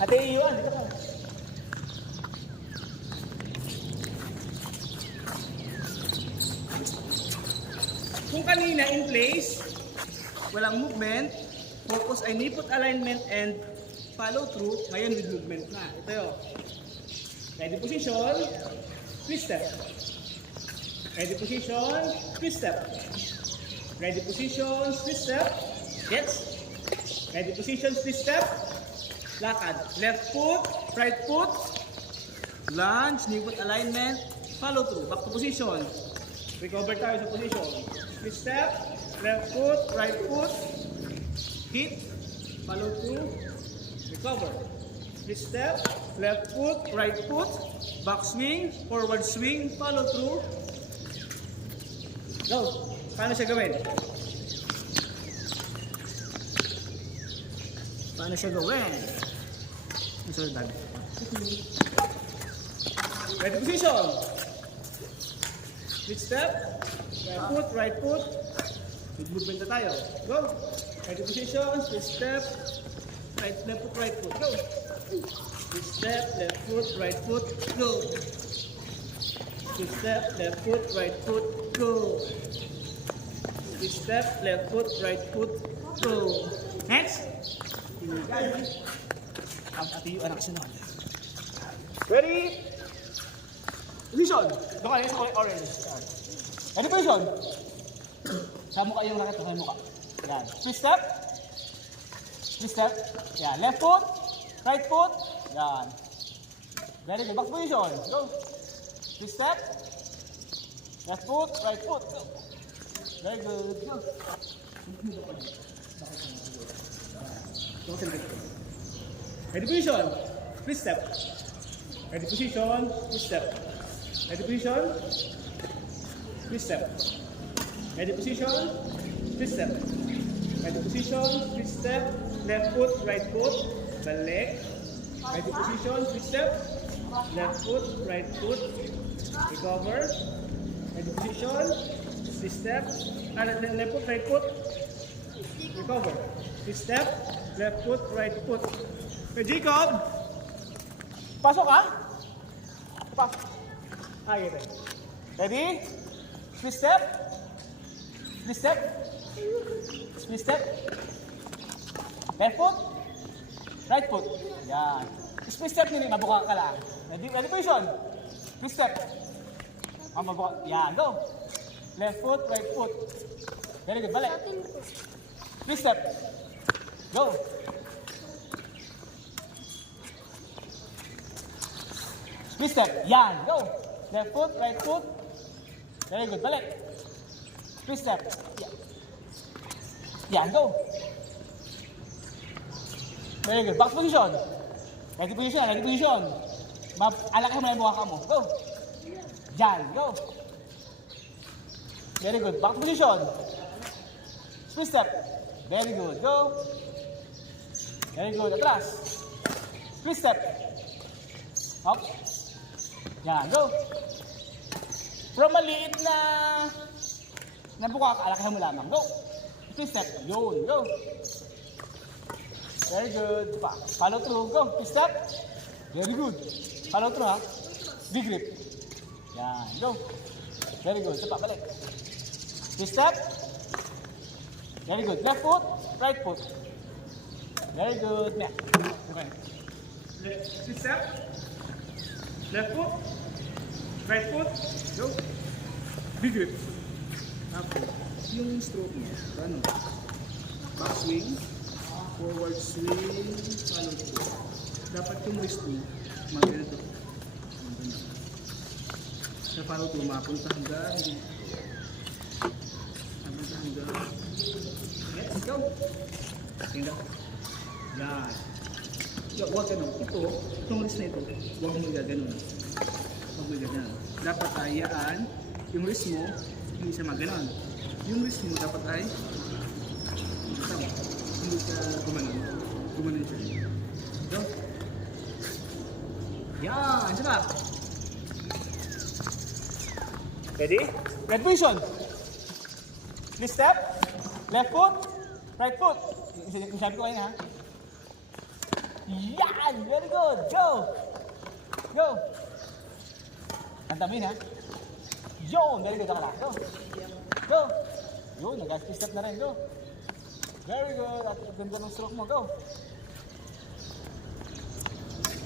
Ate Iwan, dito ka. Kung kanina in place, walang movement, focus ay nipot alignment and follow through, ngayon with movement na. Ito yun. Ready position, twist step. Ready position, twist step. Ready position, twist step. Yes. Ready position, twist step. Lakad. Left foot, right foot. Lunge, nipot alignment, follow through. Back to position. Recover tayo sa position. Twist step, left foot, right foot. Hit, follow through, recover. Twist step, left foot, right foot. Back swing, forward swing, follow through. Go. Paano siya gawin? Paano siya gawin? Sorry, dad. Ready position. Twist step, right foot. With movement na tayo. Go. Ready position, twist step, left foot, right foot. Go. Twist step, left foot, right foot. Go. Twist step, left foot, right foot. Go. Twist step, left foot, right foot. Go. Next. Ati yung anak sunod. Ready? Position. Doon ka sa orange. Ready position. Sa mukha yung raket, sa mukha. Yan. Twist step. Twist step. Yan. Left foot. Right foot. Yan. Very good. Back position. Go. Twist step. Left foot. Right foot. Go. Very good. Go. Ready position. Twist step. Ready position. Twist step. Ready position. Twist step. Ready position. Twist step. Ready position. Twist step. Left foot. Right foot. Balik. Ready position. Twist step. Left foot. Right foot. Recover. Ready position. Twist step. Left foot. Right foot. Recover. Twist step. Left foot. Right foot. Okay, Jacob. Pasok ka. Pasok. Ay, ready? Twist step. Twist step. Twist step. Left foot. Right foot. Yan. Twist step nila, mabuka ka lang. Ready position. Twist step. Mabuka. Yan, go. Left foot, right foot. Very good. Balik. Twist step. Go. Twist step. Yan, go. Left foot, right foot. Very good. Balik. Twist step. Yan, go. Very good. Back position. Ready position, ready position. Alak mo na yung mukha mo. Go. Yan, go. Very good. Back position. Twist step. Very good. Go. Very good. Atras. Twist step. Up. Yan, go. From maliit na buka ka, alakahan mo lamang. Go. Twist step. Yun, go. Very good. Pa. Follow through. Go. Twist step. Very good. Follow through, ha. Big grip. Yan, go. Very good. Pa. Balik. Twist step. Very good. Left foot. Right foot. Very good. Next. Okay. Twist step. Left foot. Right foot. Go. Big grip. Tapos, yung stroke niya, ano? Back swing, forward swing, follow through. Dapat yung wrist mo, mag-ganito. Sa follow through, mapunta hanggang. Let's go. Tingnan. Yan. Huwag ganun. Itong wrist na ito, huwag mo gaganon. Huwag mo gaganon. Dapat tayaan yung wrist mo, hindi siya maganon. Yung wrist mo dapat ay hindi siya gumanon. Gumanon siya. Go. Yan. Siya na. Ready? Red position. Twist step. Left foot. Right foot. Yung sabi ko kayo ha. Yan! Very good! Go! Go! Antamin ha. Yun! Very good. Akala. Go! Go! Yun, nag-step na rin. Go! Very good. At ganda ng stroke mo. Go!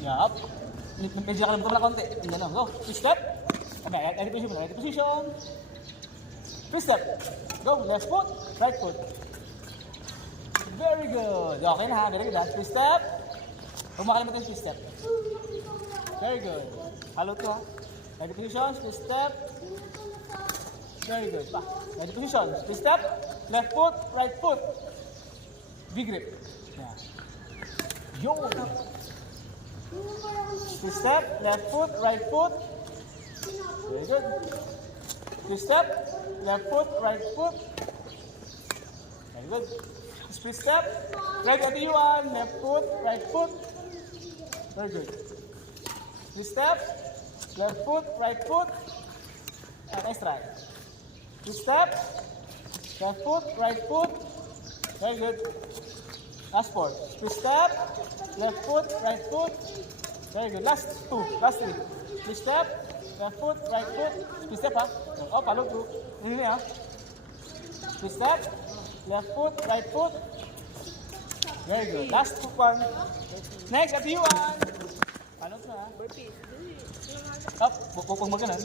Yup. Medyo ka lang konti. Ang gano'n. Go! Twist step. Okay, ready position. Ready position. Twist step. Go! Left foot. Right foot. Very good. Okay na ha. Very good ha. Twist step. Huwag makalimutan yung twist step. Very good. Halo to ha. Ready position. Twist step. Very good. Pa. Ready position. Twist step. Left foot. Right foot. Big grip. Yeah. Yo. Twist step. Left foot. Right foot. Very good. Twist step. Left foot. Right foot. Very good. Twist step. Right at you one. Left foot. Right foot. Very good. Twist step. Left foot. Right foot. And nice try. Twist step. Left foot. Right foot. Very good. Last four. Twist step. Left foot. Right foot. Very good. Last two. Last three. Twist step. Left foot. Right foot. Twist step ha. Oh, follow through. Ini ha. Twist step. Left foot. Right foot. Very good. Last one. Next, at you one. Follow through ha. Up. Huwag mo ganun.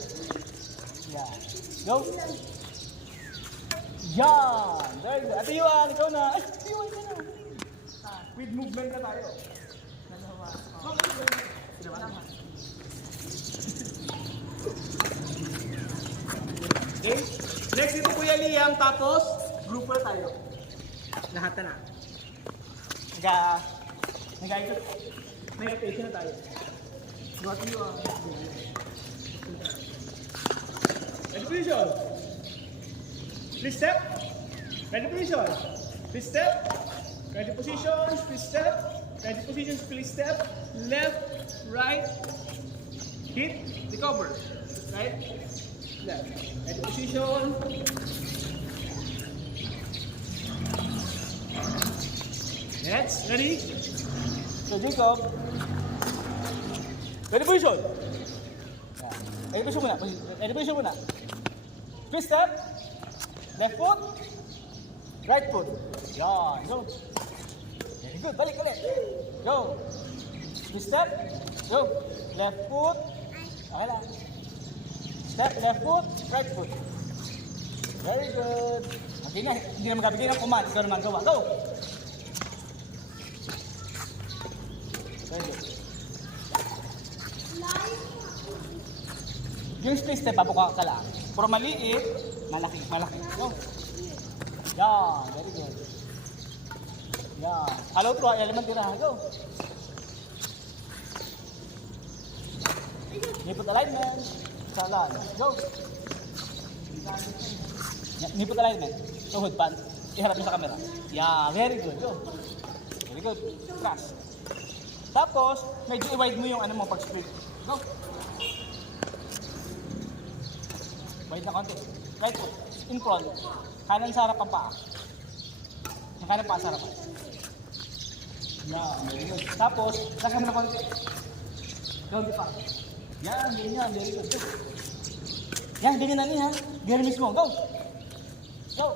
Yeah. Go. Yan. Very good. At you one. Ikaw na. Ay, iwan ka na. With movement na tayo. Okay. Next dito Kuya Liam, tapos group na tayo. Lahat na. Nag-meditation na tayo. What you are? Ready position. Please step. Ready position. Please step. Ready position. Please step. Ready position. Please step. Left, right. Hit the cover. Right. Left. Ready position. Next. Ready. So Jacob. Ready position. Ready position muna. Ready position muna. Twist step. Left foot. Right foot. Yan. Go. Very good. Balik ulit. Go. Twist step. Go. Left foot. Okay lang. Step. Left foot. Right foot. Very good. Hindi na magkabigay ng command. Ikaw naman gawa. Go. Very good. Yung split step, pabuka ka lang. Pero maliit, malaki. Go. Yan, very good. Yan. Hello, through element tira. Go. Nipot alignment. Salan. Go. Nipot alignment. Tuhod pan. Iharap mo sa camera. Yeah, very good. Go. Very good. Crash. Tapos, medyo i-wide mo yung ano mo pag-split. Go. Wide na konti. Right foot. In front. Kanan sa harap ang paa. Yung kanan paa sa harapan. Yan. Very good. Tapos, nasa mo na konti. Down the paa. Yan. Ganyan. Very good. Go. Yan. Ganyan na niya. Ganyan mismo. Go. Go.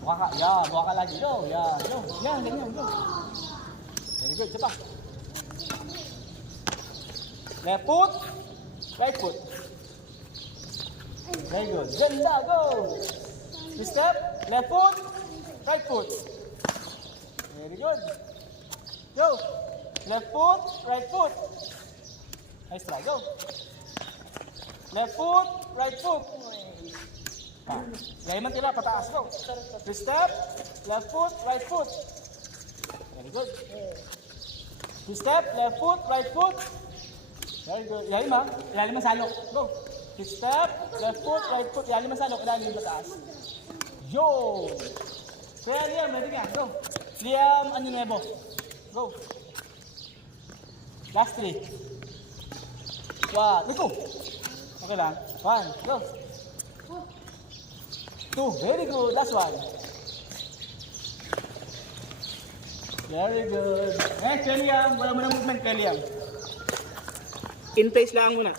Buka ka. Yan. Buka ka lagi. Go. Yan. Go. Yan. Ganyan. Go. Very good. Siya pa. Left foot. Right foot. Very good. Ganda. Go. Twist step. Left foot. Right foot. Very good. Go. Left foot. Right foot. Nice try. Go. Left foot. Right foot. Gaya man tila. Pataas. Go. Twist step. Left foot. Right foot. Very good. Twist step. Left foot. Right foot. Very good. Ilalim ha. Ilalim ang salok. Go. Twist step. Left foot. Right foot. Ilalim ang salok. Ilalim ang pataas. Yo! Kaya Liam, ready ka? Go. Liam, ano nebo? Go. Last three. One. Go. Okay lang. One. Go. Two. Very good. Last one. Very good. Next, kay Liam. Wala mo na movement kay Liam. In place lang muna.